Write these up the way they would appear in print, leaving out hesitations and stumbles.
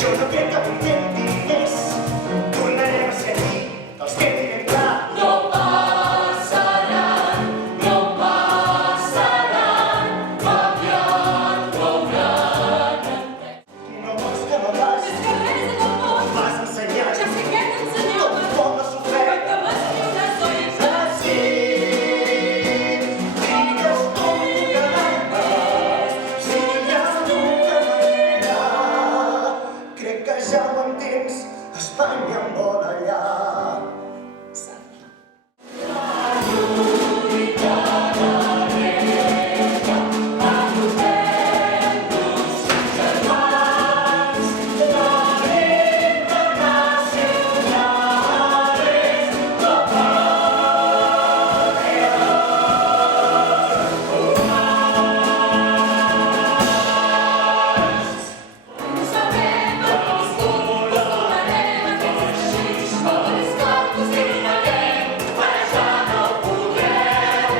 Jo no crec que m'intenti més. Tornarem a ser aquí, els que tinguem clar. No passaran, no passaran, aviat veuran. No vols que no vas, Les carreres del món, m'has ensenyat ja sé què t'ensenyava, tot com has sofert. que m'escriuràs sols. Sí, digues com tu quedaves, sigues tu que m'agrada. Crec que ja ho entens, Espanya em vol allà. Sabrem el que viscut, tornarem a aquests aixís, els corpus tornarem, ara ja no podreu.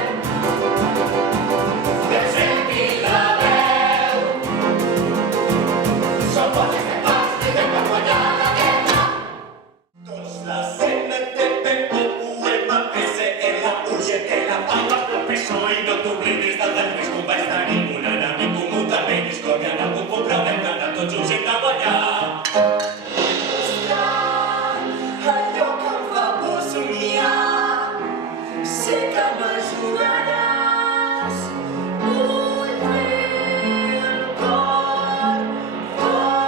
Que senti la veu. Som bons i fem pas, lluitem per guanyar la guerra. Tots la CNTP, UMPSL, UGT, la PAI, el PSOE, i no t'oblidis del després que ho vaig tenir. Un enemic comú també, discòrdia en algun punt, però vam d'anar tots junts i hem de guanyar. Allò que em fa por somiar, sé que m'ajudaràs. Vull fer el cor fort.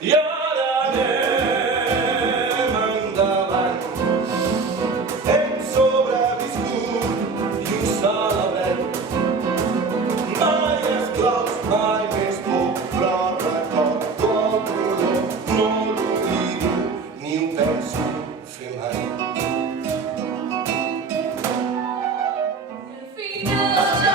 I ara anem endavant. Hem sobreviscut i ho celebrem. Mai esclaus, mai més por, però recordo el dolor. No l'oblido ni ho penso fer mai. Al final